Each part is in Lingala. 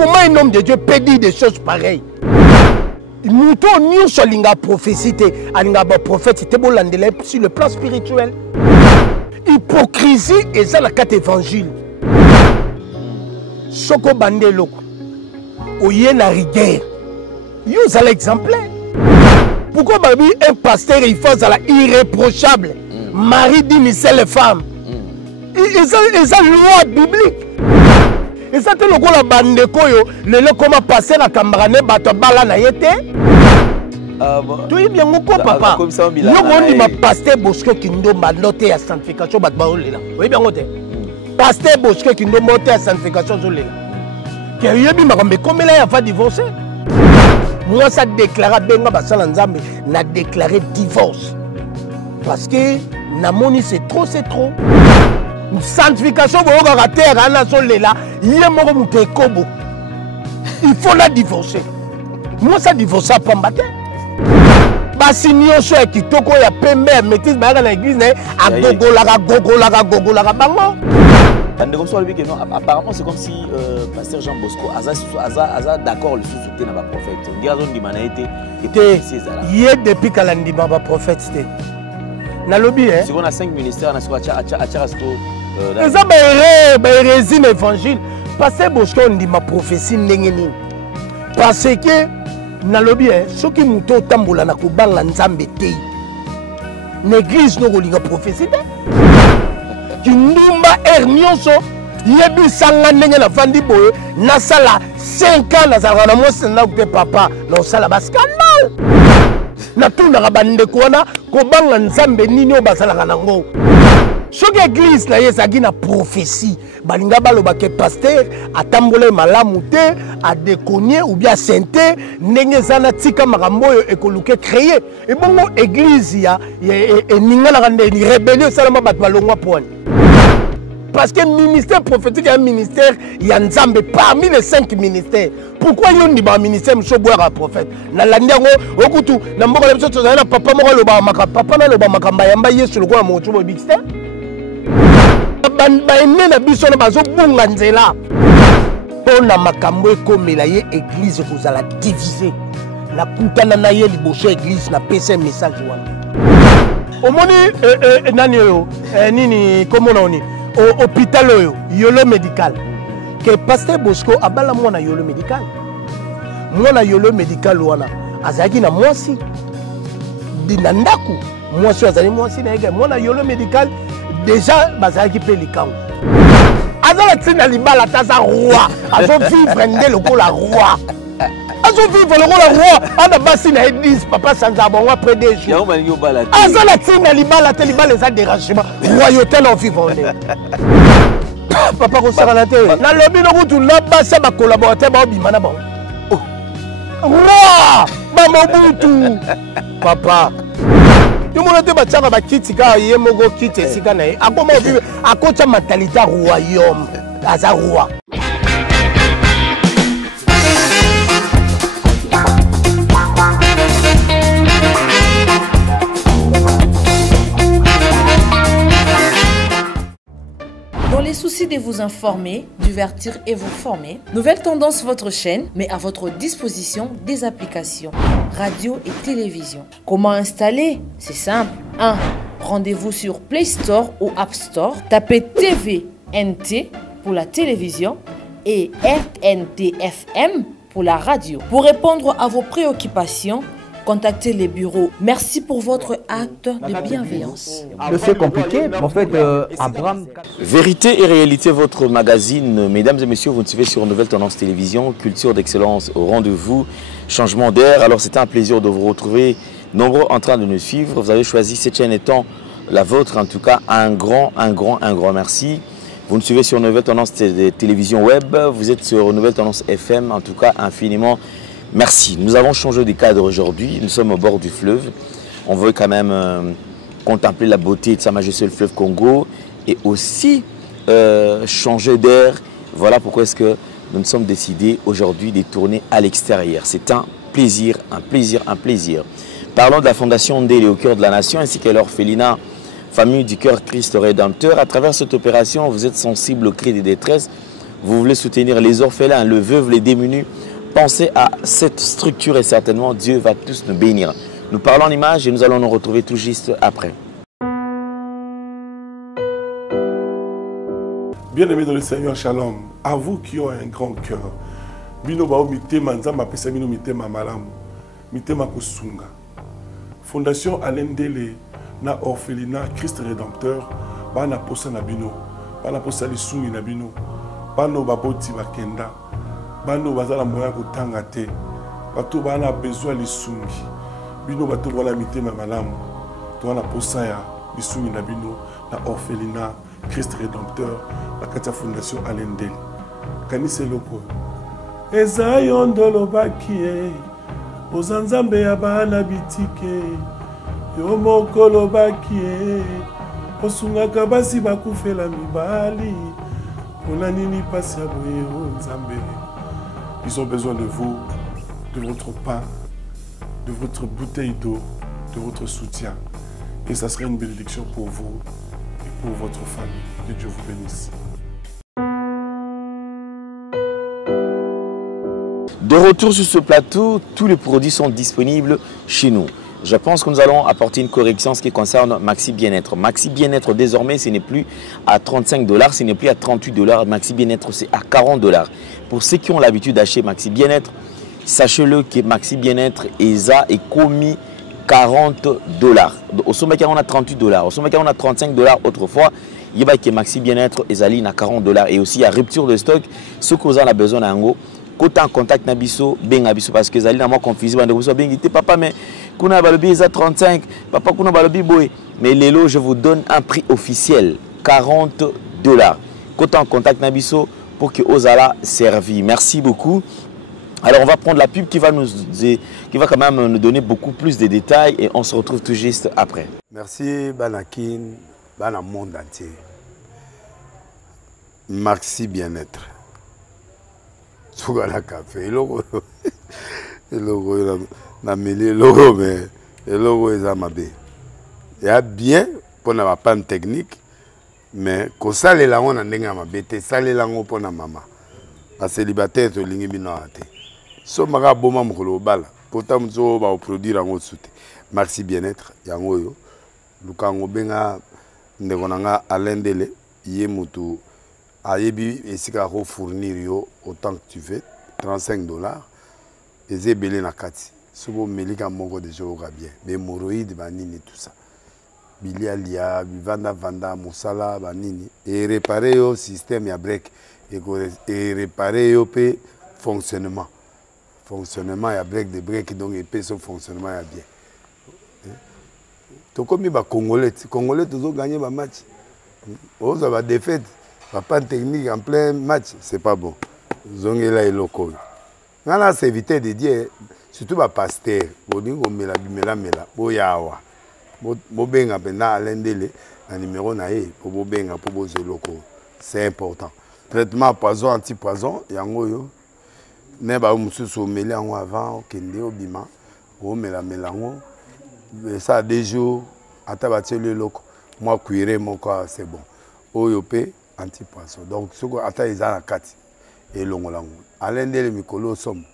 comment un homme de Dieu peut dire des choses pareilles? Mouton n'y sur l'inga prophétie, alinga prophète, c'était bon l'andelé sur le plan spirituel. Hypocrisie et ça la carte évangile. Soko bande loko. Oye na rigueur. Yo ça l'exemplaire. Pourquoi babi un pasteur il faut ça irréprochable? Mari dit mais c'est les femmes. Et ça loi biblique. Et ça te le la bande koyo le comment passer la camarade bato bala na yete. Tu es bien mon papa. Yo on ma pasteur Bosco Kindo noté à sanctification bat baolela. Oui bien ngote. Pasteur Bosco Kindo noté à sanctification zolela. Que yebi makambe comme là il va divorcer. Moi ça déclare benga basala nzambe na déclaré divorce. Parce que namoni c'est trop. Sanctification pour rater à la zolela, il faut la divorcer. Moi ça divorce pas m'battre. Basinio so qui toko ya pembe métis ba na église à gogo la bango. Apparemment c'est comme si pasteur Jean Bosco Aza d'accord le sous-souté na ba prophète. On dit à zone di manaité était hier depuis kalandi ba prophète c'était. Na lobby hein. Si on a 5 ministères na so acha et ça résine évangile. Pasteur Bosco on dit ma prophétie ndenge nini. Parce que na lobby ceux qui muto tambola na kubanga nzambe te. L'église no kolinga prophétie te. Kindumba ernionso yebi sanga ndenge na fandi boye na sala 5 ans na zalana mwese na ku papa na sala ba scandale. Na tuna ka bande kona ko banga nzambe nini o basala nango. Chaque église na yesaki na prophétie balinga baloba ke pasteur atambole malamu te a déconner ou bien sainté ndenge zana tika makambo ekoluke créer et bongo église ya ninga na kande ni rébellion salama bat balongwa point. Parce que ministère prophétique est un ministère, il y a Nzambe parmi les 5 ministères. Pourquoi il y a un ministère qui est un prophète? Na landiango okutu na mboko le biso na papa moko lo ba maka papa na lo ba makamba yamba yesu lo kwa moto bo bixte. Ba ene na biso na bazo bunga nzela. Pona makambo ekomela ye église kozala diviser. Na kutana na ye liboso église na pesa message wana. Omoni nani yo nini comment on dit? Au hôpital yolo médical que pasteur Bosco abala mwana yolo médical mwana yolo médical wana azaki na mwasi dinandaku mwasi azali mwasi na ega mwana yolo médical déjà bazaki pe likango azala tina libala taza roi azo vivre nde lokola roi azo vivre lokola roi ana basi na église papa sanza bongo après des jours azala tina libala te libala za dérangement royauté na vivre nde papa ko sala na te na lobi no kutu na basa ba collaborateur ba obima na ba roi ba mobutu papa yo mona te ba tsaka ba kitika ye moko kite sika na ye akoma vivre akocha mentalité royaume aza roi. Dans les soucis de vous informer, divertir et vous former, Nouvelle Tendance, votre chaîne, met à votre disposition des applications, radio et télévision. Comment installer? C'est simple. 1. Rendez-vous sur Play Store ou App Store. Tapez TVNT pour la télévision et RNTFM pour la radio. Pour répondre à vos préoccupations, contactez les bureaux. Merci pour votre acte de bienveillance. C'est compliqué, en fait, Abraham... Vérité et réalité, votre magazine. Mesdames et messieurs, vous nous suivez sur Nouvelle Tendance Télévision, culture d'excellence au rendez-vous, changement d'air. Alors c'était un plaisir de vous retrouver, nombreux en train de nous suivre. Vous avez choisi cette chaîne étant la vôtre, en tout cas un grand merci. Vous nous suivez sur Nouvelle Tendance Télévision Web, vous êtes sur Nouvelle Tendance FM, en tout cas infiniment merci. Nous avons changé de cadre aujourd'hui, nous sommes au bord du fleuve. On veut quand même contempler la beauté de Sa Majesté le fleuve Congo et aussi changer d'air. Voilà pourquoi est-ce que nous nous sommes décidés aujourd'hui de tourner à l'extérieur. C'est un plaisir. Parlons de la Fondation Ndélé au cœur de la nation ainsi que l'orphelinat Famille du Cœur Christ Rédempteur. À travers cette opération, vous êtes sensible aux cris de détresse vous voulez soutenir les orphelins, les veuves, les démunis, pensez à cette structure et certainement Dieu va tous nous bénir. Nous parlons en images et nous allons nous retrouver tout juste après. Bien-aimés dans le Seigneur, shalom. À vous qui ont un grand cœur, bino bao mitema nzamba pesa bino mitema malamu, mitema kusunga. Fondation Alendele na orphelinat Christ Rédempteur, bana posa na bino, bana posa lisungi na bino, bano baboti bakenda, bano bazala moya kotanga te, bato bana besoin lisungi, bino bato wala mitema malamu, to wana posa ya lisungi na bino na orphelinat Christ Rédempteur, la Katia Fondation Alendele. Kanise loko. Eza yondolo bakie, ozanzambe ya bana bitike, yo mokolo bakie, osungaka basi bakufela mibali, pona nini pasi ya boye o nzambe. Ils ont besoin de vous, de votre pain, de votre bouteille d'eau, de votre soutien. Et ça serait une bénédiction pour vous. Pour votre famille. Que Dieu vous bénisse. De retour sur ce plateau, tous les produits sont disponibles chez nous. Je pense que nous allons apporter une correction en ce qui concerne Maxi Bien-être. Maxi Bien-être, désormais, ce n'est plus à 35 $, ce n'est plus à 38 $. Maxi Bien-être, c'est à 40 $. Pour ceux qui ont l'habitude d'acheter Maxi Bien-être, sachez-le que Maxi Bien-être est commis 40 $. Au sommet, on a 38 $. Au sommet, on a 35 $ autrefois. Il y a que Maxi Bien-être et Zaline à 40 $. Et aussi, il y a rupture de stock. Ce que vous avez besoin d'ango, quand en contact nabiso, ben abiso parce que Zaline a moi confusé. Papa, mais kuna balobi est à 35. Papa, kuna balobi boy. Mais les lots, je vous donne un prix officiel 40 $. Quand en contact nabiso pour que Ozala servi. Merci beaucoup. Alors on va prendre la pub qui va quand même nous donner beaucoup plus de détails et on se retrouve tout juste après. Merci Banakin, Bana monde entier. Maxi Bien-être. Sougala café, le logo na mêlé logo mais le logo est amabé. Il y a bien pour na panne technique mais ko sale la on ndenga mabete sale la ngo pour na mama. La célibataire to lingi bino ate. So maga boma mukolo bala pourtant mzo ba produire en soute Maxi Bien-être yango yo lukango benga ndekonanga Alendele ye mutu ayebi esika ko fournir yo autant que tu veux 35 $. Ezebele na kati sobo melika moko de jour bien mais hémorroïdes banini tout ça bilialia vanda musala banini et réparer yo système ya break et réparer yo pe fonctionnement ya break de break donc et pe son fonctionnement ya bien to comme ba congolais toujours gagner ba match on va défaite va pas technique en plein match c'est pas bon zongela et loco ngala c'est éviter de dire surtout ba pasteur bodingo mela boyawa bo benga pena Alendele na numéro na e pour bo benga pour bo zeloko c'est important traitement poison anti-poison yango yo ne ba mususu meli yango avant kende obima o melango ça a des jours atabatie le loko moi cuire mon corps c'est bon oyo pe anti-poison donc ce ko ata ezala kati et longolango Alendele mikolo somme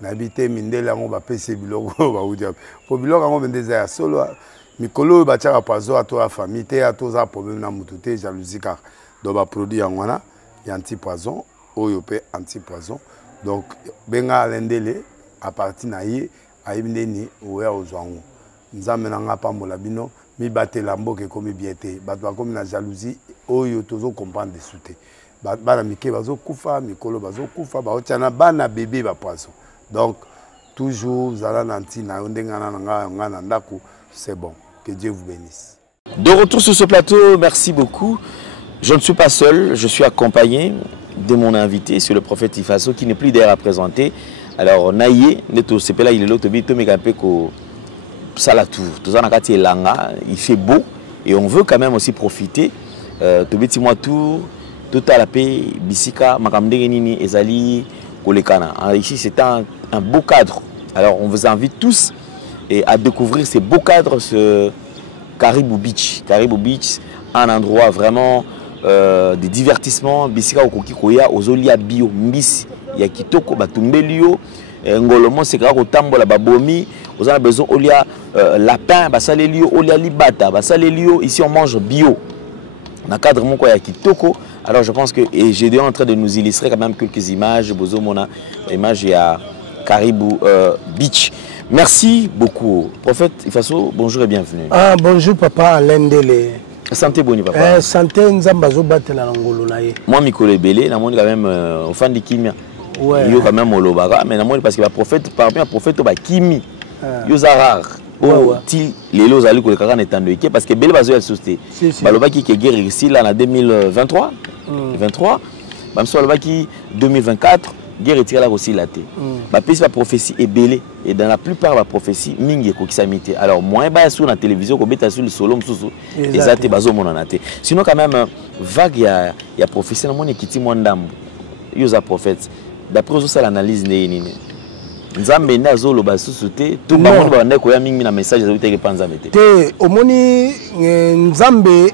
n'habité mindele yango ba pese biloko ba udia po biloko yango bendeza ya solo mikolo ba tchaka poison à toi famille te à toi problème na mututé jalousie car donc ba produit yango na anti-poison oyo pe anti-poison donc benga Alendele à partir na ye ayimdeni oya ozwango nzambe na nga pambola bino mi batela mboke komi biete bato bakomi na jalousie oyo tozo comprendre de souté bana mike bazo kufa mikolo bazo kufa ba otiana bana bébé ba poisson donc toujours zala nanti na ndengana nga na ndako c'est bon que Dieu vous bénisse. De retour sur ce plateau, merci beaucoup. Je ne suis pas seul, je suis accompagné de mon invité, c'est le prophète Ifaso qui n'est plus d'ailleurs à présenter. Alors, Naye, c'est là il est l'autre bito mais ko salatu. Il fait beau et on veut quand même aussi profiter. Tobeti moi tour, tout à la paix, bisika, makamdenge nini, ezali, kolekana. Ici c'est un beau cadre. Alors on vous invite tous à découvrir ces beaux cadres, ce Caribou Beach. Caribou Beach, un endroit vraiment de divertissement bisika okoki koya ozolia bio mbisi ya kitoko batumbeli yo ngolomo sekaka kotambola babomi ozana besoin olia lapin basaleli yo olia libata basaleli yo ici on mange bio na cadre moko ya kitoko. Alors je pense que j'ai en train de nous illustrer quand même quelques images bozo mona image ya Caribou Beach. Merci beaucoup prophète Ifaso, bonjour et bienvenue. Ah bonjour papa Alain Dele. Santé boni papa. Santé nzamba zo batela ngolo na ye. Moi Mikolo Belé na moni quand même au fan de kimia. Ouais. Yo quand même olobara mais na moni parce que le prophète parmi un prophète ba kimi. Yo za rare. Oh ti lelo zali ko le kaka netando eke parce que Belé bazo ya société. Baloba ki ke guerre ici là en 2023. 23 même sur le qui 2024 guerre retiré là aussi la tête ma piste la prophétie est belée et dans la plupart la prophétie mingi ko kisamité alors moins bas sur la télévision ko beta sur le solo msusu ezate bazo mona na te sinon quand même vague ya prophétie na moni kiti mwandambo yoza prophète d'après ça l'analyse nini nzambe ndazo lo basusu te tout ba moni ba ndeko ya mingi na message za uteke panza mete te omoni nzambe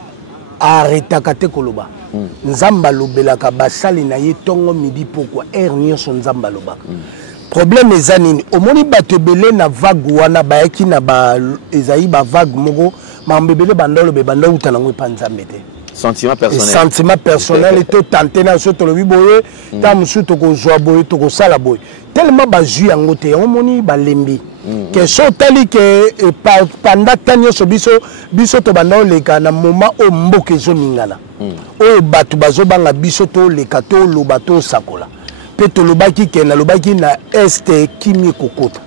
arrêtaka te koloba nzamba lobelaka basali na ye tongo midi pourquoi air nyonso nzamba lobaka problème eza nini omoni bato ebele na vague wana bayaki na ba ezai ba vague moko mambebele bandolo be bandolo uta nango epa nzambe te sentiment personnel et tout tenté na so tolobi boye ta musu to ko zwa boye to ko sala boye tellement bazui yango te omoni balembi que so tali que pendant tanyo so biso to banda leka na moment o mboke zo ningana o batu bazo banga biso to leka to loba to sakola pe to lobaki ke na lobaki na este kimi kokota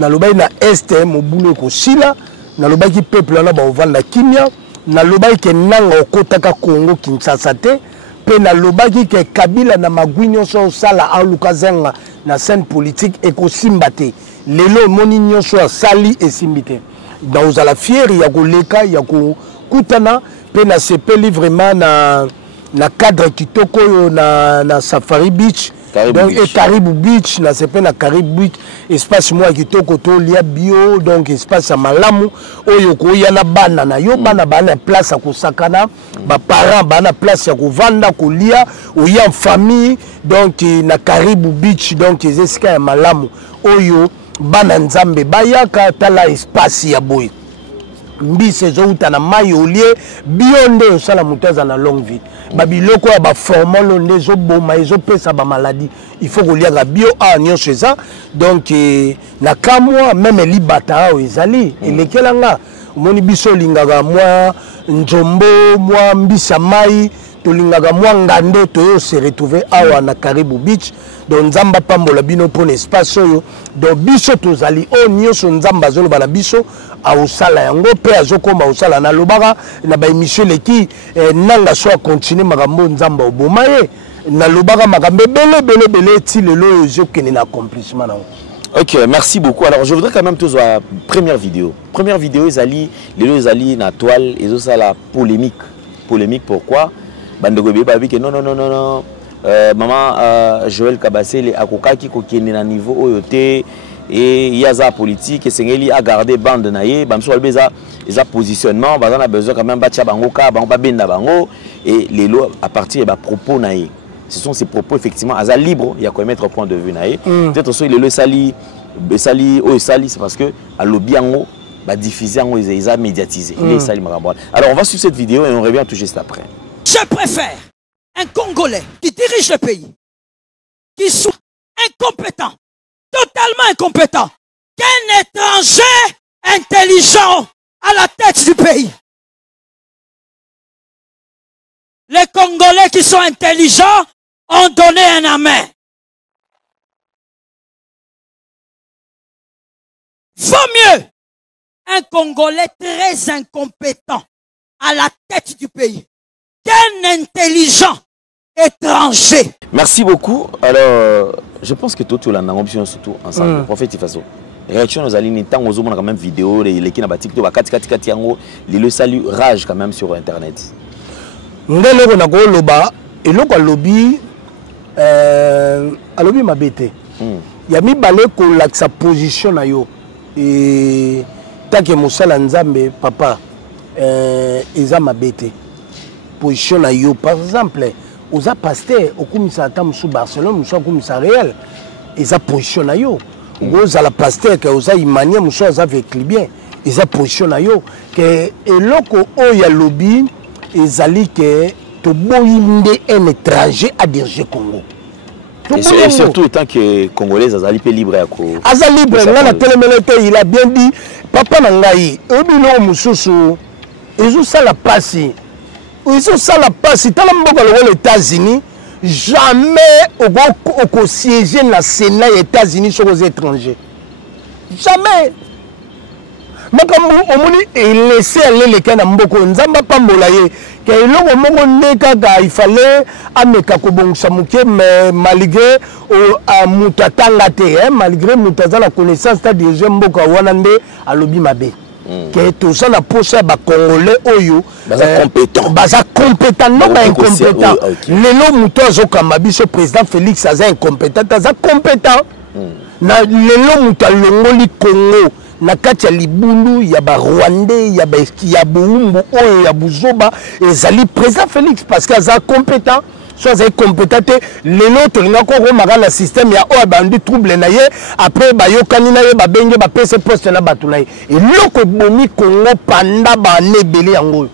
na lobaki na este mobulo ko sila na lobaki peuple na ba ovanda kimia na lobaki ke nanga okotaka Congo Kinshasa te pe na lobaki ke Kabila na magwinyo so sala alukazenga na scène politique ekosimba te lelo moni nyonso asali esimbi te dans la fière ya koleka ya kokutana pe na sepeli vraiment na cadre kitoko yo na Safari Beach donc et Caribou Beach na sepe na Caribou Beach espace moi kitoko to lia bio donc espace ya malamu oyo ko yana bana na yo bana bana place ya kosakana ba parents bana place ya kovanda kolia oya en famille donc na Caribou Beach donc ezesika ya malamu oyo bana nzambe bayaka tala espace ya boy mbise zo utana mai olie bionde osala mutaza na longue vie babiloko ya ba formolo ndezo boma ezo pesa ba maladie il faut kolia bio a nyonso eza donc na kamwa même libata o ezali elekelanga omoni biso lingaka mwa njombo mwa mbisa mai tolingaka mwa ngande toyo se retrouver awa na Caribou Beach donc nzamba pambola bino pour espace oyo donc biso tozali o nyonso nzamba zolo bana biso ausala yango pe azokoma ausala na lobaka na ba émission leki nanga so a continuer makambo nzamba obomaye na lobaka makambo bele ti lelo ezokene na accomplissement na. Ok, merci beaucoup. Alors je voudrais quand même tous voir première vidéo. Première vidéo ezali lelo ezali na toile ezo sala polémique pourquoi bandeko be babi que non maman Joël Kabasele akokaki kokene na niveau oyo te et il y a za politique et sengeli a garder bande na ye bamso albeza eza positionnement bazana a besoin quand même batia bango ka bango ba benda bango et les lois à partir de propos na ye ce sont ces propos effectivement aza libre il y a quoi mettre point de vue na ye peut-être aussi les sali o sali c'est parce que à lobiango ba diffuser en ils médiatisé les sali makambo. Alors on va suivre cette vidéo et on revient tout juste après. Je préfère un Congolais qui dirige le pays, qui soit incompétent, totalement incompétent, qu'un étranger intelligent à la tête du pays. Les Congolais qui sont intelligents ont donné un amen. Vaut mieux un Congolais très incompétent à la tête du pays qu'un intelligent étranger. Merci beaucoup. Alors, je pense que tout le monde surtout ensemble. Prophète Ifaso. Réaction aux alignes, tant aux hommes, quand même vidéo, les qui n'a pas TikTok, le salut rage quand même sur Internet. Ndelo na ko loba, eloko lobby alobi mabete. Ya mi balé ko laksa position na yo. Et tant que mosala nzambe papa eza mabete. position na yo par exemple oza pasteur okumisa ata musu Barcelone musu okumisa Real eza position na yo oza la pasteur que oza imania musu oza avec bien eza position na yo que eloko oya lobby ezali que to boyinde un étranger à diriger Congo. Et surtout autant que Congolais azali pe libre ya ko. Aza libre ngana telemelete il a bien dit papa na ngai obilo mususu ezo sala pasi. Ezo sala pasi tala mboka les États-Unis jamais au siéger na Sénat des États-Unis sur les étrangers. Jamais. Makambo omoni laisser aller les kana mboko nzamba pambola ye ke eloko moko ndeka il fallait ameka ko bongisa muke mais malgré mutatanga te malgré mutaza la connaissance ta déjà mboka wana nde alobi mabe que tout ça na posa ba congolais oyo baza compétent non ba incompétent lelo muto azokamba biso président Félix aza incompétent aza compétent na lelo muto alongoli Congo na kati ya libulu ya ba Rwandais ya Buumbu oyo ya Buzoba ezali président Félix parce que aza compétent soit aza compétent lelo tolinga ko remaka na système ya oyo bandi trouble na ye après bayokani na ye babenge ba pese poste na batu na ye eloko bomi Congo panda ba nebeli yango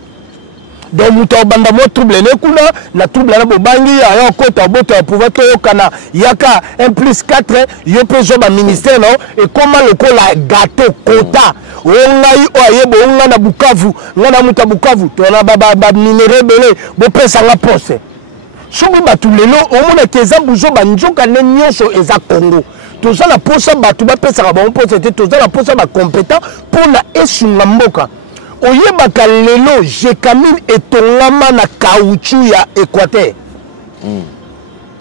donc muto banda mo trouble ne kuna na trouble na bobangi ya kota boto ya pouvoir to yokana yaka 1+4 yo peso ba ministère non et comment le kola gâteau quota ongai oyebo onga na Bukavu ngana muta Bukavu to na ba minéraux belé bo pesa nga poste soki batu lelo omona keza buzo banjoka ne nyonso eza Congo toza la posa batu bapesaka bango posa te toza la posa ba compétent pour na esunga mboka oyebaka lelo jekamine etongama na caoutchouc ya Équateur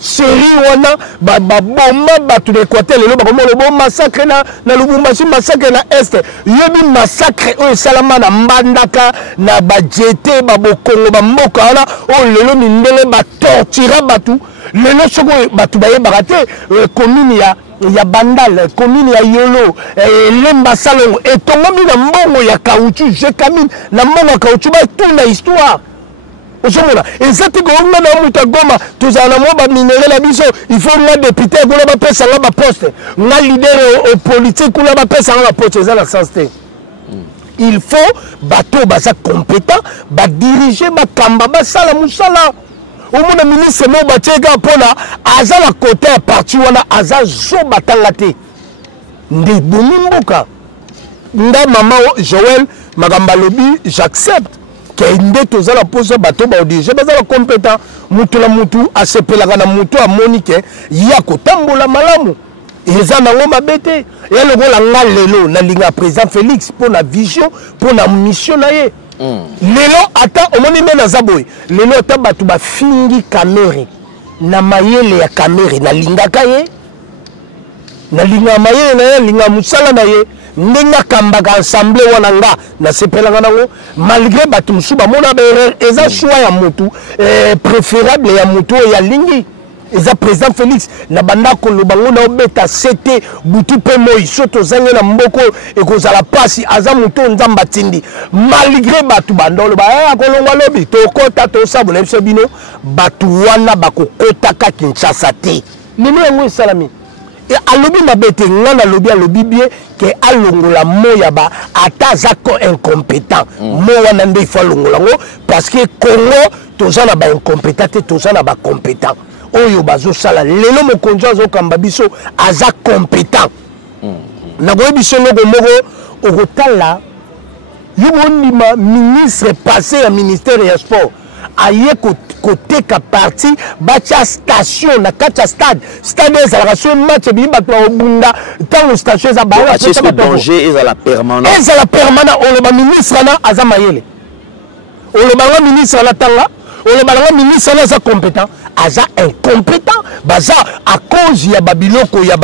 série wana baboma batu d'Équateur lelo bakomona bo massacre na Lubumbashi massacre na Est yebi massacre oyo esalama na Mbandaka na bajete babokongo bamboka wana oyo lelo mindele batortira batu lelo soko batu bayebaka te commune ya Bandal, commune ya Yolo, Lemba Salongo, et tongami na mbongo ya caoutchouc, je camine na mbongo ya caoutchouc, tout na histoire. Osomona, et ça te goma na muta goma, tous en amour ba minéraux la biso, il faut nga député kuna ba pesa nga ba poste, nga leader politique kuna ba pesa nga ba poste, ça la sensité. Il faut bateau baza compétent, ba diriger ba kamba ba sala musala. Au monde ministre mo batega pona aza la côté à parti wana aza zo batangate ndi bonimboka nda mama Joël magamba lobi j'accepte que ndé toza la pose bateau ba dirige baza la compétent mutu la mutu asepelaka na mutu a Monique ya kotambola malamu eza nango mabete ya lokola nga lelo na linga président Félix pour la vision pour la mission na ye lelo ata omoni nde naza boye lelo ata bato bafingi kamere na mayele ya kamere nalingaka ye nalinga mayele na ye linga mosala na ye ndenge akambaka ensemble wana nga nasepelanga nango malgré bato mosusu bamona baerreur eza choix ya motu préférable ya motu oyo alingi eza président Félix na banda koloba ngo na obeta sete butu pe moi soto zange na mboko ekozala pasi aza muto nzamba tindi malgré batu bandolo ba akolongwa lobi to kota to sabu na biso bino batu wana bakokota ka Kinshasa te nini yango esalami e alobi mabete ngana alobi bien ke alongola moya ba ata zako incompétent mo wana nde fa longola ngo parce que Congo tozana ba incompétent te tozana ba compétent oyo bazo sala lelo mokonzi azokamba biso aza compétent na boye biso loko moko okotala yobondima ministre passé ya ministère ya sport aye côté ka parti bacha station na kacha stade ezalaka so match bi bato obunda tango station za ba danger ezala permanent oloba ministre na aza mayele oloba ministre na tanga oloba ministre na aza compétent aza incompétent baza à cause ya babiloko ya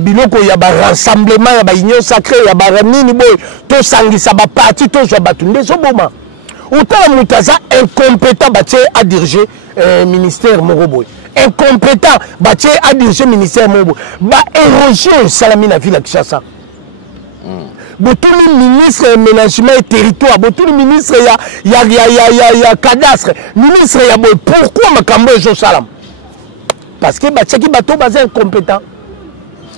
biloko ya ba rassemblement ya ba union sacrée ya ba nini boy to sangisa ba parti to zo batunde so boma utala mutaza incompétent batie à diriger ministère moroboy incompétent batie à diriger ministère moroboy ba érosion salami na ville Kinshasa botuli ministre ya ménagement et territoire, botuli ministre ya cadastre, ministre ya boy. Pourquoi makambo ezo salam? Parce que batiaki bato baza incompétent.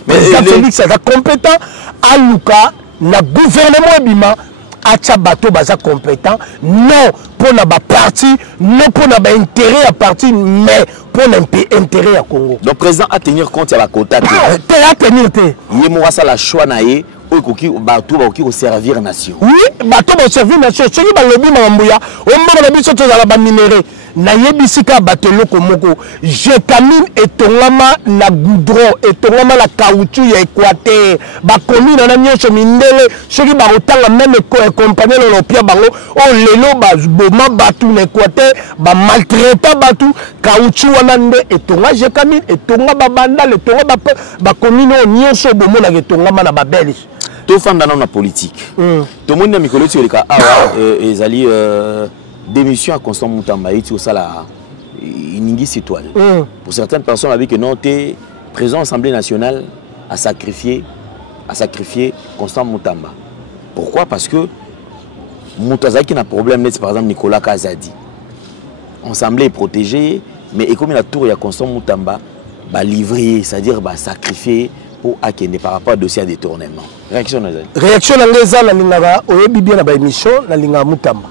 Président Félix est compétent, aluka na gouvernement bima acha bato baza compétent, non pour na ba parti, non pour na ba intérêt à parti, mais pour na intérêt à Congo. Donc président à tenir compte ya ba quota te. À tenir te. Yemo wasa la choix na ye okoki bato ba okoki servir nation. Oui, bato ba servir nation. Soki ba lobi mambuya, o mbo na biso to za la ba minéré. Na yebisika batelo komoko jetamine etongama na goudron etongama la caoutchouc ya Équateur bakomi na nyonso mindele soki barotanga même compagnie l'Européen bango o lelo ba boma batu na Équateur ba maltraita batu caoutchouc wana nde etonga jetamine etonga babanda etonga bakomi no nyonso bomona etongama na ba belge to fanda na politique to moni na mikolo ti oleka awa ezali démission à Constant Moutamba et tout ça là iningi citoyen. Pour certaines personnes avec que non t'es président de l'Assemblée nationale a sacrifié Constant Moutamba. Pourquoi? Parce que Moutazaki n'a problème net par exemple Nicolas Kazadi. L'Assemblée est protégée mais comme la tour il y a Constant Moutamba bah livré c'est-à-dire bah sacrifié pour akende par rapport au dossier de détournement. Réaction à la lingara oyebi bien na émission la lingara Moutamba.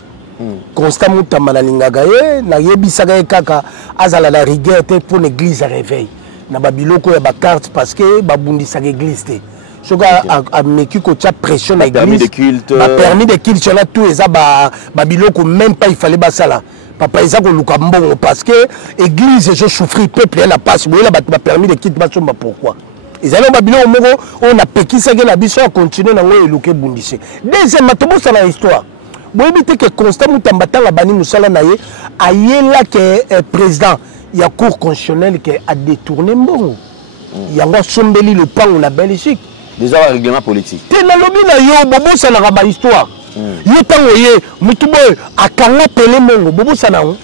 Constant Moutamba na lingaga ye na yebisaka kaka azala la rigueur pour l'église à réveil na babiloko ya ba carte parce que babundisa l'église te soka a meki ko tia pression na église permis de culte permis de culte là tout eza babiloko même pas il fallait basala papa eza ko luka mbongo parce que église je souffrir peuple na passe boyela ba permis de culte basomba pourquoi ezalo babiloko moko on a pekisa ke na biso a continuer na ngo eluke bundise deuxième matobosa na histoire. Vous évitez que Constant Moutamba la bani musala na ye ayela que président il y a cour constitutionnelle qui a détourné mbongo. Il y a sombeli le pan na Belgique. Déjà un règlement politique. Te na lobi na yo bobo sana ba histoire. Yo tango ye mutubo akanga pele mbongo bobo sana on.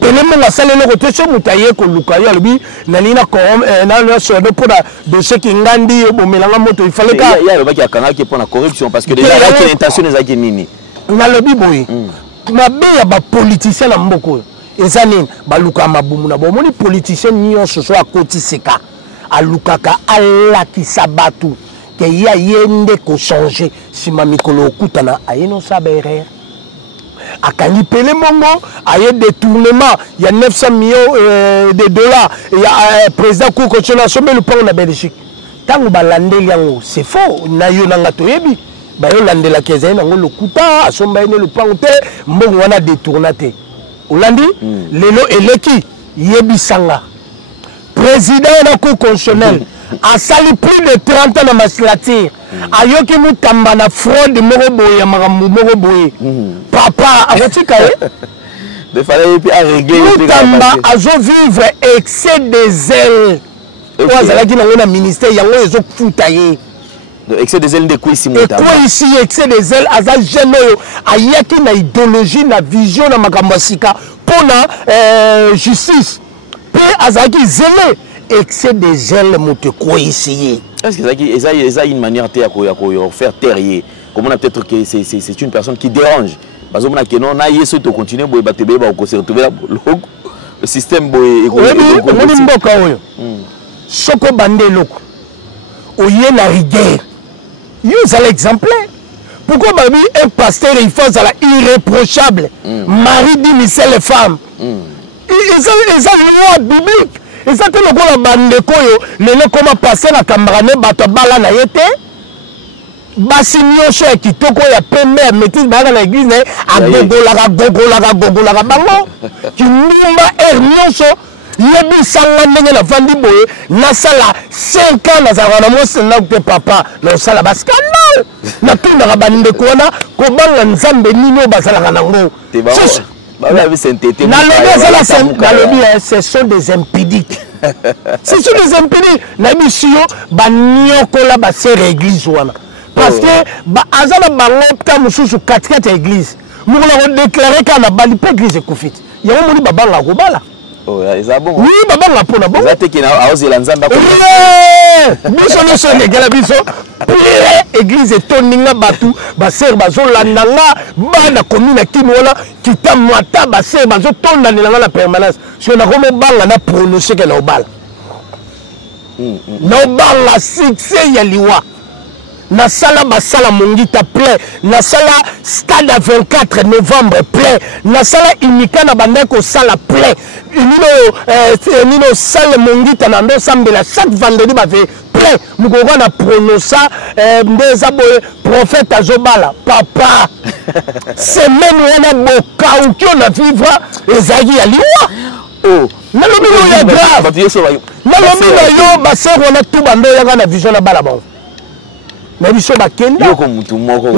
Pele mbongo asalelo ko te so mutaye ko luka ya lobi na lina ko na so do pour dossier ki ngandi bo melanga moto il fallait ka ya loba ki akanga ki pour la corruption parce que déjà il y a une intention des aki nini. Na lobi boy mabe ya ba politicien na mboko ezanine baluka mabumu na bomoni politicien nyonso so akotiseka alukaka alakisa batu ke ya yende ko changer sima mikolo okutana ayeno saberere akangi pele mongo aye détournement il y a 900 millions de dollars il y a président cour constitutionnel sommet le pont na Belgique tango balandeli yango c'est faux na yo nanga toyebi bayo landela kezai nango lokuta asomba ene lupango te mbongo wana détourna te olandi lelo eleki yebisanga président na cour constitutionnelle asali plus de 30 ans na magistrature ayoki Moutamba na fraude moko boye makambo moko boye papa akotika ye de fallait puis à régler Moutamba azo vivre excès de zèle oyo azalaki nango na ministère yango ezofuta ye excès des ailes de quoi ici Moutamba. Et quoi ici excès des ailes aza jeune oyo ayaki na idéologie na vision na makambo sika pona justice pe azaki zélé excès des ailes moto quoi ici. Est-ce que ça une manière de faire taire comme on a peut-être que c'est une personne qui dérange parce que que non na yeso to continuer boy batebe ba ko se retrouver le système boy économique on mboka oyo soko bande loko oye na rigueur. Vous allez exemplaire. Pourquoi un pasteur il faut être irréprochable? Mari dit mais c'est les femmes. Et ça loi biblique. Et ça que le gars la bande koyo le comment passer la camarade bato bala na yete. Basi nyosho kitoko ya pembe métis bala na église a gogola bango. Qui numba nyosho yebi sanga ndenge na vandi boye na sala 5 ans na zara na mosi na te papa na sala ba scandale na tunda ka bande ko na ko banga nzambe nino basala nango ce sont des impudiques. Ce sont des impudiques na mission ba nyokola ba sere église wana parce que ba azala bango ta mususu 4 église mu ko déclarer kana bali pe église ko fit ya mo ni babanga ko bala Oh, ça bon. Oui, babanga pona bon. Ça te qui na aozela nzamba ko. Biso no so negala biso. Église toninga batu, ba sœur bazo landanga, bana commune kini wala kita mwata ba sœur bazo tonda nanga la permanence. So na komo banga na prononcer que na obala. Na obala succès ya liwa. Na sala basala mongita plein, na sala stade 24 novembre plein, na sala unika na bandeko sala plein. Nino sala mongita na ndo sambela chaque vendredi ba fait plein. Mukoko na prononcer ndeza boye prophète azobala papa. Semaine wana boka ukyo na vivre ezagi ya liwa. Oh, na lobi no ya grave. Na lobi no yo ba sœur wana tout bando yaka na vision na bala bon. Mais biso bakenda yo ko mutu moko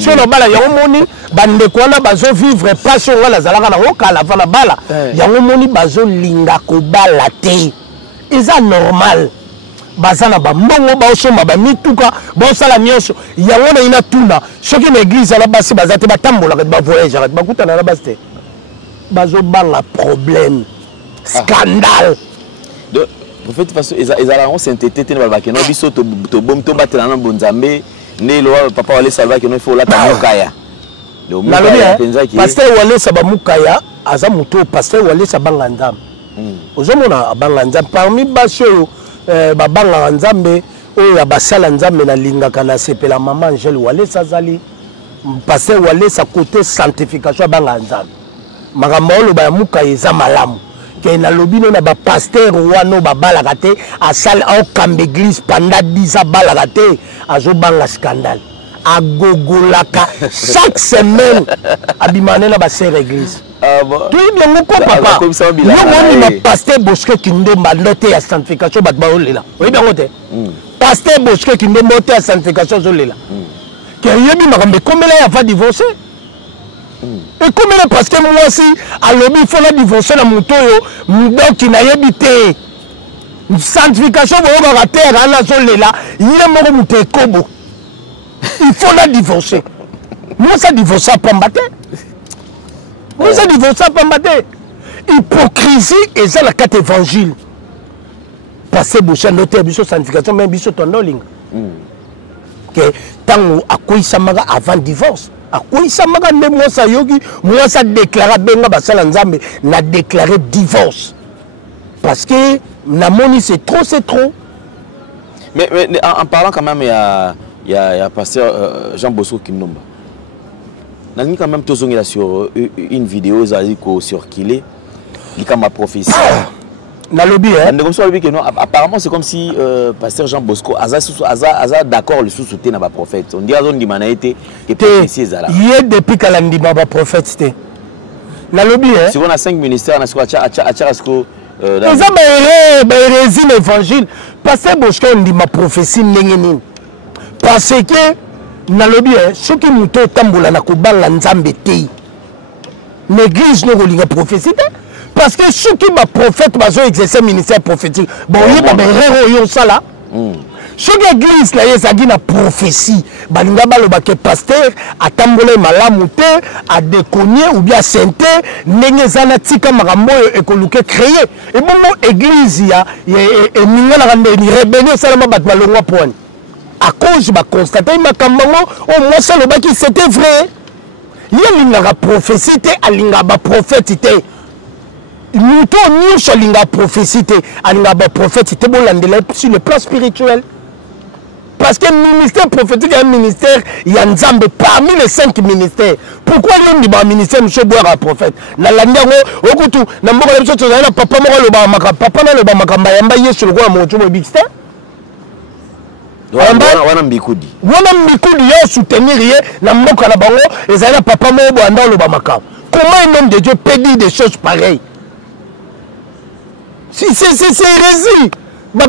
so na bala yango moni bande ko na bazo vivre passion wana zalaka na okala vana bala yango moni bazo linga ko bala te eza normal bazana ba mbongo ba osoma ba mituka ba sala nyonso yango na ina tuna soki na église na basi bazate batambola ba voyage ba kutana na baste bazo bala problème scandale. Prophète parce ils allaient s'entêter dans le bac non biso to bom to batela na bonzambe ne lo papa wale salva que non faut la tamokaya le mukaya penza ki pasteur wale sabamukaya aza muto pasteur wale sabanga nzambe ozomona abanga nzambe parmi baso babanga nzambe oyo ya basala nzambe na lingaka na sepela maman Angèle wale sazali pasteur wale sa côté sanctification abanga nzambe makambo lo ba mukaya eza malamu que na lobino na ba pasteur wano ba balakate a salle au camp d'église pendant 10 ans balakate azo banga scandale a gogolaka chaque semaine abimane na ba sœur église tout bien ngoko papa yo woni ma pasteur Bosco Kindemba lote ya sanctification bat ba olela oui bien ngote pasteur Bosco Kindemba lote ya sanctification zolela que yebi makambe komela ya va divorcer. Et comme parce que moi aussi, à l'objet, il faut la divorcer dans mon toyo, donc il n'a pas habité. Sanctification, il faut la terre, il faut la divorcer. Moi, ça divorce à Pambate. Moi, ça divorce à Pambate. Hypocrisie, et ça, la carte évangile. Passer boucher, noter, biso sanctification, même biso ton noling. Que tant à quoi il s'amaga avant divorce. A quoi ça m'a gagné moi ça yogi moi ça déclaré benga basala nzambe n'a déclaré divorce parce que na moni c'est trop mais en parlant quand même il y a pasteur Jean Bosco Kindemba n'a quand même tous là sur une vidéo zali ko circuler il comme ma prophétie na lobby hein apparemment c'est comme si pasteur Jean Bosco aza d'accord le sous-souté na ba prophète on dit azon dimana été que prophétie ezala hier depuis kalandi ba prophète té na lobby hein si on a 5 ministères na siko acha siko eza ba résine évangile pasteur Bosco ndima prophétie ndenge nini parce que na lobby hein soki muto tambola na kobanga nzambe té l'église no kolinga prophétie té. Parce que ceux qui ma prophète bazo exercer ministère prophétique bon il ba rero yo sala ceux qui église là yezagi na prophétie balinga baloba ke pasteur atambola malamu te a déconner ou bien sainté ndenge zana tika makambo ekoluke créer et bon église ya et ninga na rande ni rebellion sala ma bat balongwa point à cause ba constater makambo au moins ça le baki c'était vrai yelinga prophétie te alinga ba prophète te. Nous tous sur la prophétie, la prophète, sur le plan spirituel. Parce que le ministère prophétique est un ministère, il y a Nzambe parmi les 5 ministères. Pourquoi il y a un ministère, M. Boire, prophète? Na landiango, okutu, na mboka le biso tozala papa moko le ba maka, papa na le ba maka mbayamba yesu le kwa moto mo bixte. Wana mbikudi. Wana mbikudi yo soutenir ye na mboka na bango, ezala papa mo bo anda le ba maka. Comment un homme de Dieu peut dire des choses pareilles? Si c'est hérésie, il y a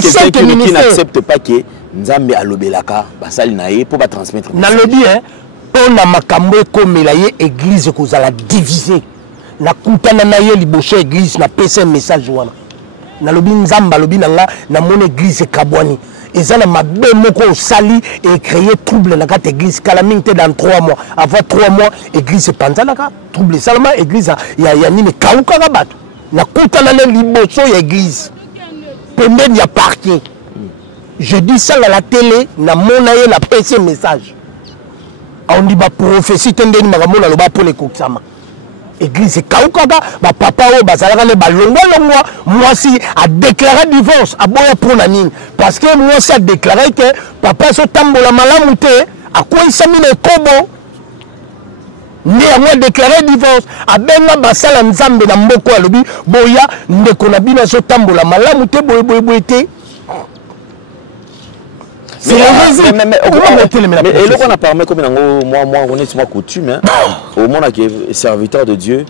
5 ministères qui n'acceptent pas que Nzambe alobelaka basali naye pour ba transmettre. Na lobby hein, on a makambo comme la église kozala diviser. Na kutana na ye liboso église na pesa message wana. Na lobby Nzamba lobby nanga na mon église kabwani. eza na mabe moko osali et créer trouble na kati église kala mingi dans 3 mois avant 3 mois église epanzanaka trouble salama église ya nini kaukaka bato na kutana na liboso ya église pembeni ya parking je dis ça à la télé na mona ye na PC message on dit ba prophétie tendeni makamona lo ba pour les kokisama église kaukaka ba papa o bazalaka ne balongwa moi si a déclaré divorce a boya pour na nini parce que moi si a déclaré que papa so tambola malamu te a quoi samina kobo ni a moi déclaré divorce a benga basala nzambe na mboko alobi boya ndeko na bina so tambola malamu te boye te. Mais on a parlé comme moi on est moi coutume au monde qui est serviteur de Dieu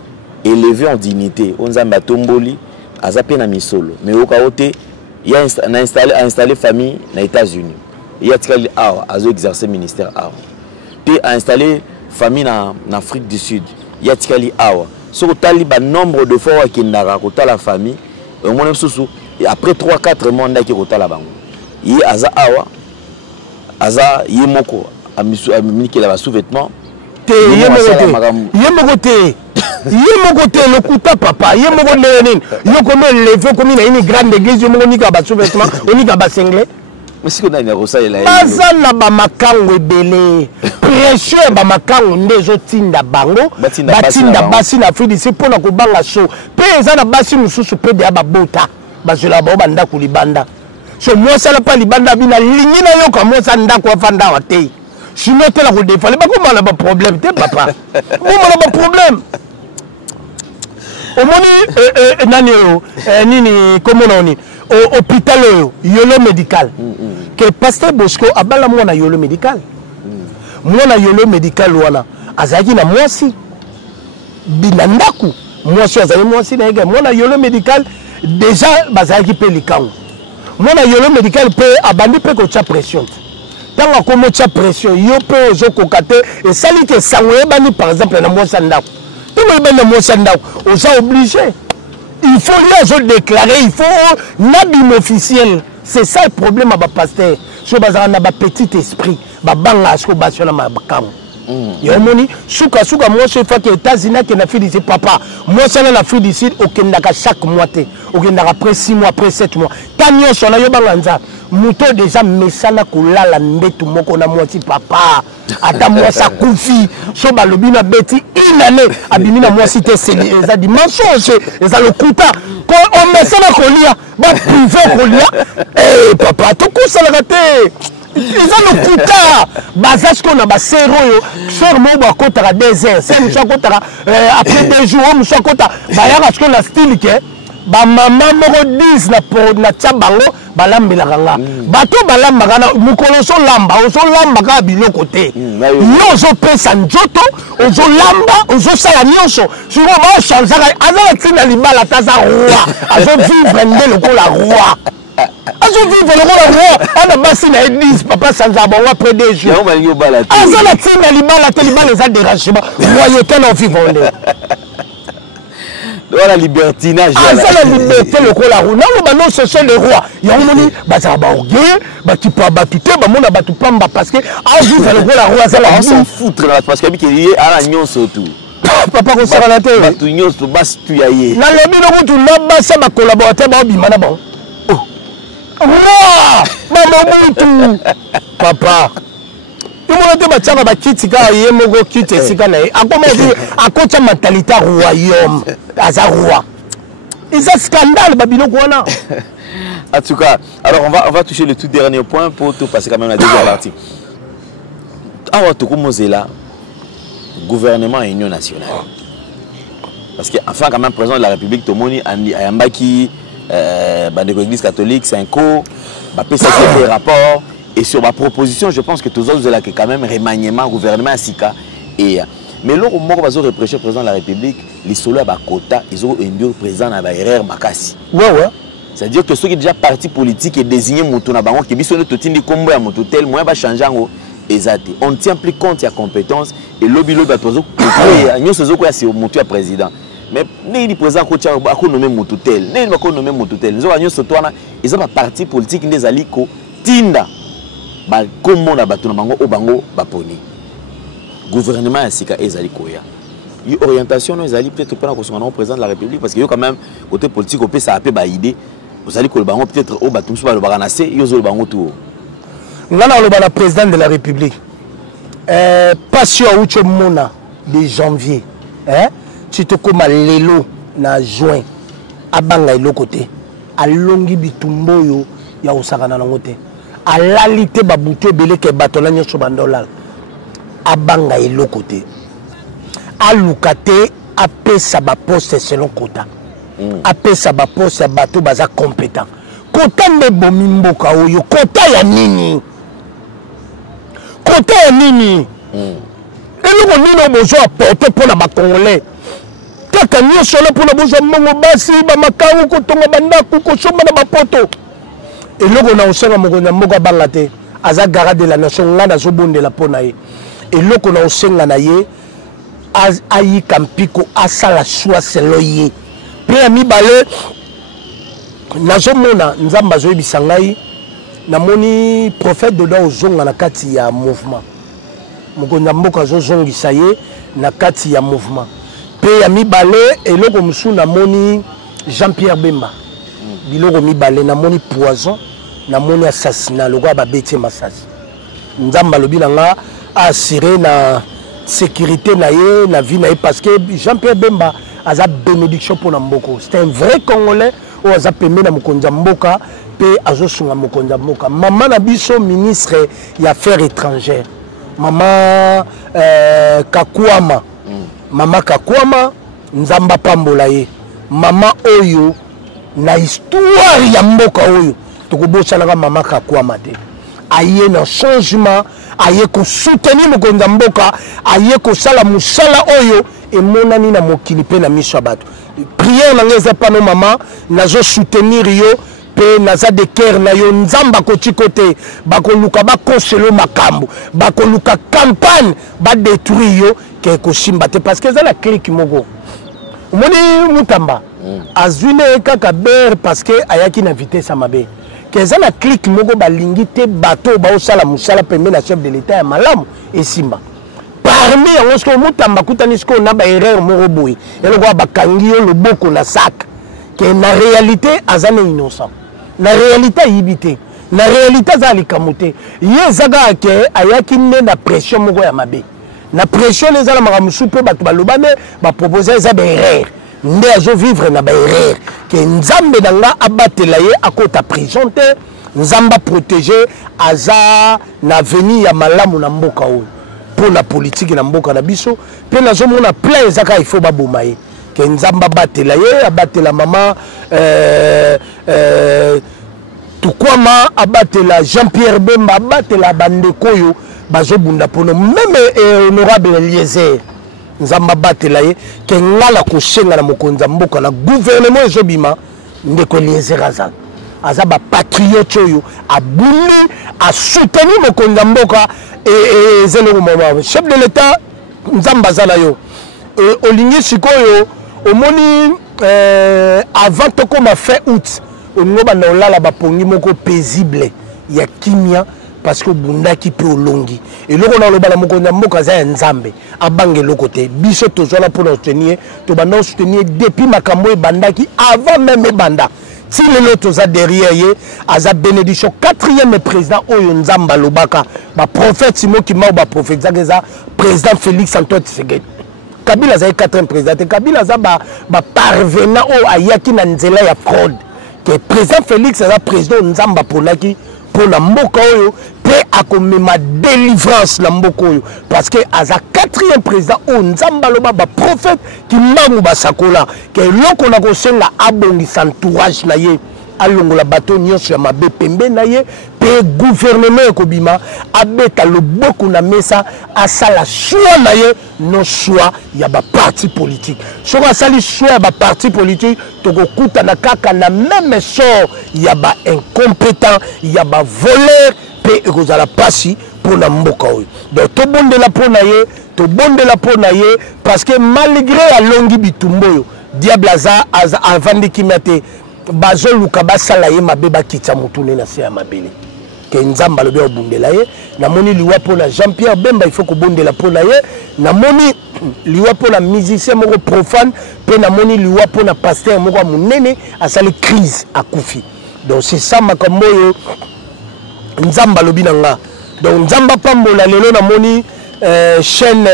élevé en dignité on zamba tomboli azape na misolo mais au côté il y a installé famille aux États-Unis il y a tkali azo exercer ministère puis a installé famille en Afrique du Sud il y a tkali sur taliba nombre de fois qui n'a pas la famille au monde sous après 3-4 mois qui kota la bango il aza aza yemoko aminiki la sous-vêtement yemoko te le kuta papa yemoko nini yoko me lever comme une grande église yemoko nika ba sous-vêtement onika ba single mais si on a une rosaille là bazana ba makango ebele pressure ba makango ndezo tinda bango batinda basi na Afrique c'est pour na ko banga show pe ezana basi mususu pe de ababota bazola ba banda kulibanda. So moi ça n'a pas libanda bina ligni na yo comme ça ndako afanda wa te sinon te la ko défale ba ko mala ba problème te papa mo mala ba problème o moni nani nini comment on dit au hôpital yolo médical que pasteur Bosco abala mwana yolo médical mwana yolo médical wana azaki na mwasi bina ndako mwasi azali mwasi na ega mwana yolo médical déjà bazaki pe likango moi na yolo médical peut abandi peut ko tcha pression tant ko mo tcha pression yo peut ozo kokate et sali que sangoye bani par exemple na mo sandako to mo bana mo sandako ozo obligé il faut les déclarer il faut n'abîme officiel c'est ça le problème à ba pasteur so bazana na ba petit esprit ba banga asko basona mabakamo yomoni suka moi je fais que États-Unis que na fille de papa moi ça na fille d'ici au kendaka chaque mois te au kendaka après 6 mois après 7 mois tanyo sona yo banganza muto déjà mesana kolala ndetu moko na mwati papa ata moi ça kufi so balobi na beti une année abimina moi cité c'est ça dimension c'est ça le kuta ko on mesana kolia ba privé kolia papa to kusala te ils ont le kuta basage qu'on a basero yo sort mo ba kota 2 heures c'est nous kota après 2 jours nous kota ba ya parce que la style que ba maman moko 10 na tchabango balambela kanga bato balamba kana mukolo so lamba ka biloko te yo zo pesa njoto ozo lamba ozo sala nyonso sur ba changer azala tina libala taza roi azo vivre ndelo ko la roi. Azo vivre le roi ana basi na église papa sanza bon après 2 jours azo la tina libala te libala za dérangement royauté na vivre ndelo la libertinage la liberté le roi la roi non ba non c'est le roi ya moni ba za ba orgueil ba tu pas ba tuté ba mona ba tu pamba parce que a vivre le roi la roi ça la s'en foutre parce que qui lié à la nyonso tout papa ko sera la terre ba tu nyonso bas tu yaye na le bino ko tu la ba ça ba collaborateur ba bimana bon roi maman tout papa il m'a dit que ba kitika yemoko kite sika na akoma dit akocha mentalité royaume aza roi ils a scandale babino kwana. En tout cas alors on va toucher le tout dernier point pour tout passer quand même la deuxième partie awa tokomozela gouvernement et union nationale parce que enfin quand même président de la République tomoni ayambaki de l'église catholique 5 ans ba pesa des rapports. Et sur ma proposition, je pense que tous autres, vous avez quand même remaniement, gouvernement, SICA. Mais là, au moment où vous avez reproché le président de la République, les solos à Kota, ils ont un président à Bayer Makassi. Ouais. C'est-à-dire que ceux qui sont déjà parti politique et désigné Moutouna Bango, qui sont les combo à Moutotel, moi, va changer en exact. On ne tient plus compte de la compétence et lobby c'est au Moutou président. Mais les présidents qui ont nommé Moutotel, ils ont un parti politique des alicos. tinda ba komo na bato na bango o bango baponi gouvernement ya sika ezali koya y orientation ezali peut-être pas na kosonga président de la République parce que yo quand même côté politique au ça a peu ba idée vous allez ko bango peut-être o bato ba le baranase yo zo le bango tout ngana le bana président de la République passion ucho mona de janvier tu te comme lelo na juin abanga ilo côté alongi bitumboyo ya osakana nango te alalité babuto belé ke batola nyoso bandola abanga ilo côté alukate apesa ba poste selon quota apesa ba poste ya bato baza compétent quota ne bomi mboka oyo quota ya nini eloko nini bozo apporter pour na ba congolais kaka nyonso na pour na bozo mongo basi ba makawu kotonga bandaku kosomba na bapoto eloko na osenga mokonza mboka banga te aza garde de la nation ngana zo bondela pona ye eloko na osenga na ye ayika mpiko asala choix selo ye pe ya mibale nazomona nzambe azoyebisa ngai namoni prophète doda ozonga na kati ya mouvement mokonza mboka azozongisa ye na kati ya mouvement pe ya mibale eloko mosusu namoni Jean-Pierre Bemba biloko mibale namoni poison namoni assassinat lokola babeti masasi nzambe alobi na nga assuré na sécurité na ye na vie na ye parce que Jean-Pierre Bemba aza bénédiction pour na mboko c'est un vrai Congolais ou aza pembe na mokonza mboka pe azosunga mokonza mboka maman na biso ministre ya affaires étrangères maman Kakuama maman Kakuama nzamba pambola ye maman oyo na histoire ya mboka oyo tokobosalaka maman Kakuama te aye na changement aye ko soutenir mokonza mboka aye ko sala musala oyo emonani na mokili pe na miso bato prière na ngeza pano mama nazo soutenir yo pe naza de cœur na yo nzamba ko tikote bakoluka ba konselo makambo bakoluka campagne ba détruire yo ke ko simba te parce que za la clique mogo omoni mutamba azwine kaka ber parce que ayaki na vitesse amabe keza na clique mogo balingi te bato ba osala musala pembe na chef de l'état ya malamu et simba parmi yango ce mutamba kutani ce na ba erreur moko boy eloko bakangi yo loboko na sac que na réalité azane innocent na réalité yibité na réalité za likamote ye zaga ke ayaki ne na pression moko ya mabe na pression les ala makamusu pe bato balobane ba proposer za ba erreur nde azo vivre na ba erreur que nzambe danga abatela ye akota prison te nzamba protéger aza na veni ya malamu na mboka oyo pour la politique na mboka na biso pe nazo mona plein ezaka il faut baboma ye que nzamba batela ye abatela mama tukwama abatela Jean-Pierre Bemba abatela bandeko yo bazobunda pono même honorable Eliezer nzamba batela ye ke ngala ko senga na mokonza mboka na gouvernement ezobima ndeko Eliezer aza ba patriote yo abuni a soutenir mokonza mboka et zelo mama chef de l'état nzamba zala yo olingi sikoyo omoni avant toko ma fin août oningo banda olala bapongi moko paisible ya kimia parce que bundaki pe olongi eloko na lobala mokonza mboka za nzambe abange loko te biso tozala pour soutenir to banda soutenir depuis makambo e bandaki avant même banda si le toza derrière ye aza bénédiction 4e président oyo nzamba lobaka ba prophète Simo Kimau ba prophète za président Félix Antoine Tshisekedi Kabila za 4e président Kabila za ba parvenant o ayaki na nzela ya fraude que président Félix aza président nzamba ponaki pour la mboka oyo pe akomema délivrance na mboka oyo parce que aza 4e président o nzamba loba ba prophète ki mangu basakola que loko na kosenga abongi entourage na ye alongola bato nyonso ya mabe pembe na ye pe gouvernement ekobima abeta loboko na mesa asala choix na ye no choix ya ba parti politique soko asali choix ya ba parti politique tokokuta na kaka na même sort ya ba incompétent ya ba voleur pe ekozala pasi pour na mboka oyo donc tobondela pona ye tobondela pona ye parce que malgré alongi bitumbo oyo diable aza avandi kimia te bazo luka basala ye mabe bakitsa mutune na se ya mabele que nzamba le bien bundela ye namoni liwa pona Jean-Pierre Bemba il faut que bundela pona ye namoni liwa pona musicien moko profane pe namoni liwa pona pasteur moko munene asali crise akufi donc c'est ça makambo yo nzamba lobi nanga donc nzamba pambola lelo namoni chaîne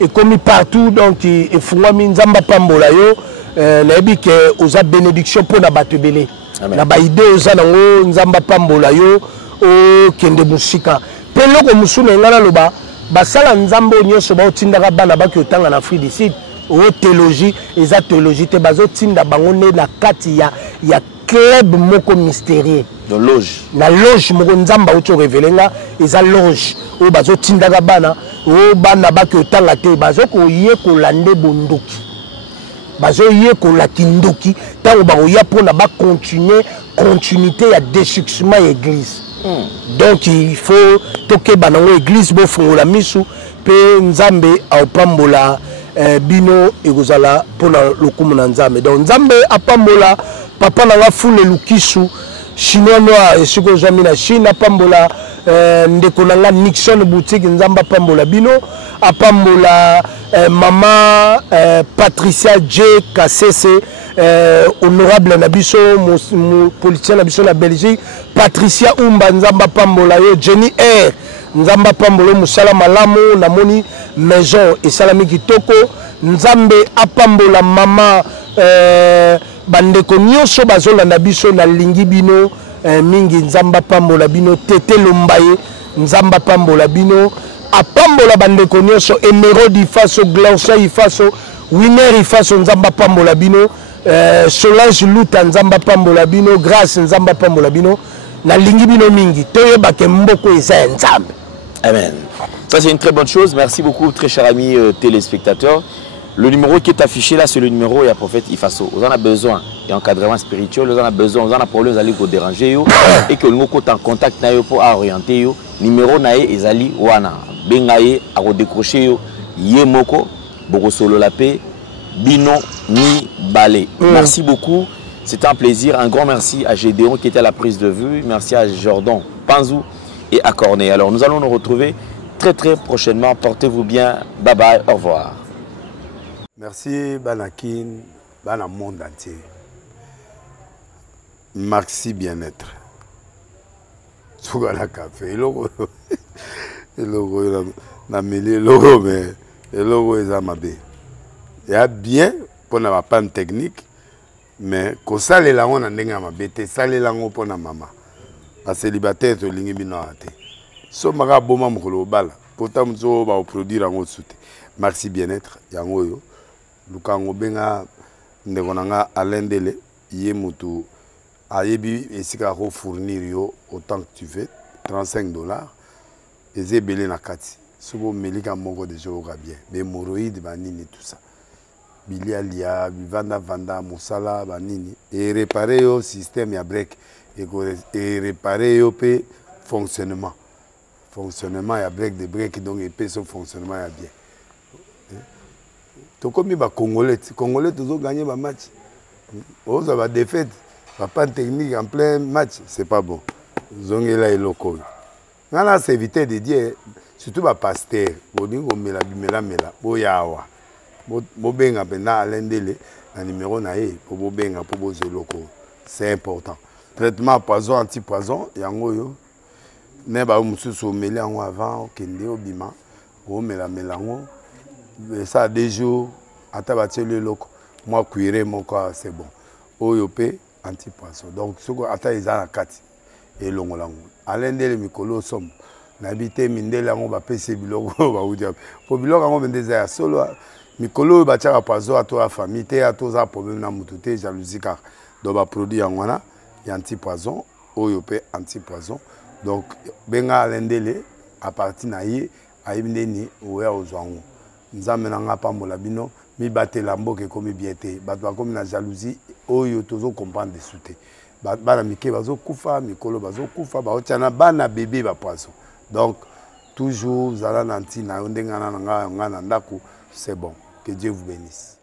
ekomi partout donc efungwami nzamba pambola yo nayebi ke oza bénédiction pona bato belé na ba idée oza nango nzamba pambola yo o kende musika pe loko musuna ngana loba basala nzambo nyonso ba otindaka bana baki otanga na Afrique du Sud o théologie eza théologie te bazo tinda bango ne na kati ya club moko mystérieux de loge na loge moko nzamba uto revelenga eza loge o bazo tindaka bana o bana baki otanga te bazo ko ye ko lande bondoki bazo ye ko la kindoki tango ba oya pona ba continuité ya désuccessement ya église donc il faut toke banango église bo fongola misu pe nzambe apambola bino ekozala pona lokumu na nzambe donc nzambe apambola papa nanga fule lukisu chinois noir esiko zami na Chine apambola ndeko nanga Nixon boutique nzamba apambola bino apambola mama Patricia J Kassese honorable nabiso politicien nabiso na Belgique Patricia Umba nzamba pambola yo Jenny R nzamba pambola musala malamu namoni maison esalami kitoko nzambe apambola mama bandeko nyonso bazolanda biso na lingi bino mingi nzamba pambola bino Tete Lombaye nzamba pambola bino apambola bandeko nyonso Emerald Ifaso Glaucia Ifaso Winner Ifaso nzamba pambola bino Solange Luta nzamba pambola bino Grâce nzamba pambola bino na lingi bino mingi toyeba ke mboko eza nzambe. Amen. Ça c'est une très bonne chose. Merci beaucoup très chers amis téléspectateurs. Le numéro qui est affiché là, c'est le numéro et à prophète Ifaso. Vous en avez besoin d'encadrement spirituel, vous en avez besoin, vous en avez problème, vous allez vous déranger et que nous sommes en contact pour orienter yo. Numéro nae ezali wana. Bengaye à redécrocher yo. Yemoko, boko solo la paix, bino ni balé. Merci beaucoup. C'était un plaisir. Un grand merci à Gédéon qui était à la prise de vue. Merci à Jordan Panzou et à Cornet. Alors nous allons nous retrouver très prochainement. Portez-vous bien. Bye bye. Au revoir. Merci Banakin, Bana monde entier. Merci bien-être. Sougala café, logo, logo na mêlé logo mais logo est amabé. Il y a bien pour na panne technique mais ko sale la on ndenga mabete sale la ngo pona mama. Ba célibataire to lingi bino ate. So maka boma mukolo bala. Pourtant mzo ba produire ngo soute. Merci bien-être yango yo. Lukango benga ndekonanga alendele ye mutu ayebi esika ko fournir yo autant que tu veux $35 ezebele na kati subo melika moko de jour bien be moroïde banini tout ça bilialia vanda musala banini et réparer yo système ya break et réparer yo pe fonctionnement ya break de break donc et pe son fonctionnement ya bien. To comme ba Congolais toujours gagner ba match. On va défaite, pas technique en plein match, c'est pas bon. Zongela et loco. Nana c'est éviter de dire surtout ba pasteur, boningo mela boyawa. Bo benga pena alendele na numéro na e pour bo benga pour bo loco. C'est important. Traitement poison anti-poison yango yo. Ne ba mususu mela ngo avant kende obima, o mela ngo. Ça a des jours, à tabater le loco, moi cuiré mon corps, c'est bon. Oyopé, anti-poisson. Donc, ce qu'on attend, ils ont la carte. Et l'on l'a. Alain de Mikolo somme. N'habité Mindela, on va payer Bilogo, on va vous dire. Pour Bilogo, on va dire solo. Mikolo, va tirer à poisson à toi, famille, à toi, problème dans moutoute, jalousie, car. Donc, va produire en wana, il y a anti-poison, oyopé, anti-poison. Donc, benga Alain Dele, à partir naïe, à Ibneni, ou à Ozwango. Nzambe nanga pambola bino mi batela mboke komi biete bato komi na jalousie oyo tozo comprendre de souté bana mike bazo kufa mikolo bazo kufa ba otiana bana bébé ba poisson donc toujours zala nanti na ndenga na nga na ndako c'est bon que Dieu vous bénisse.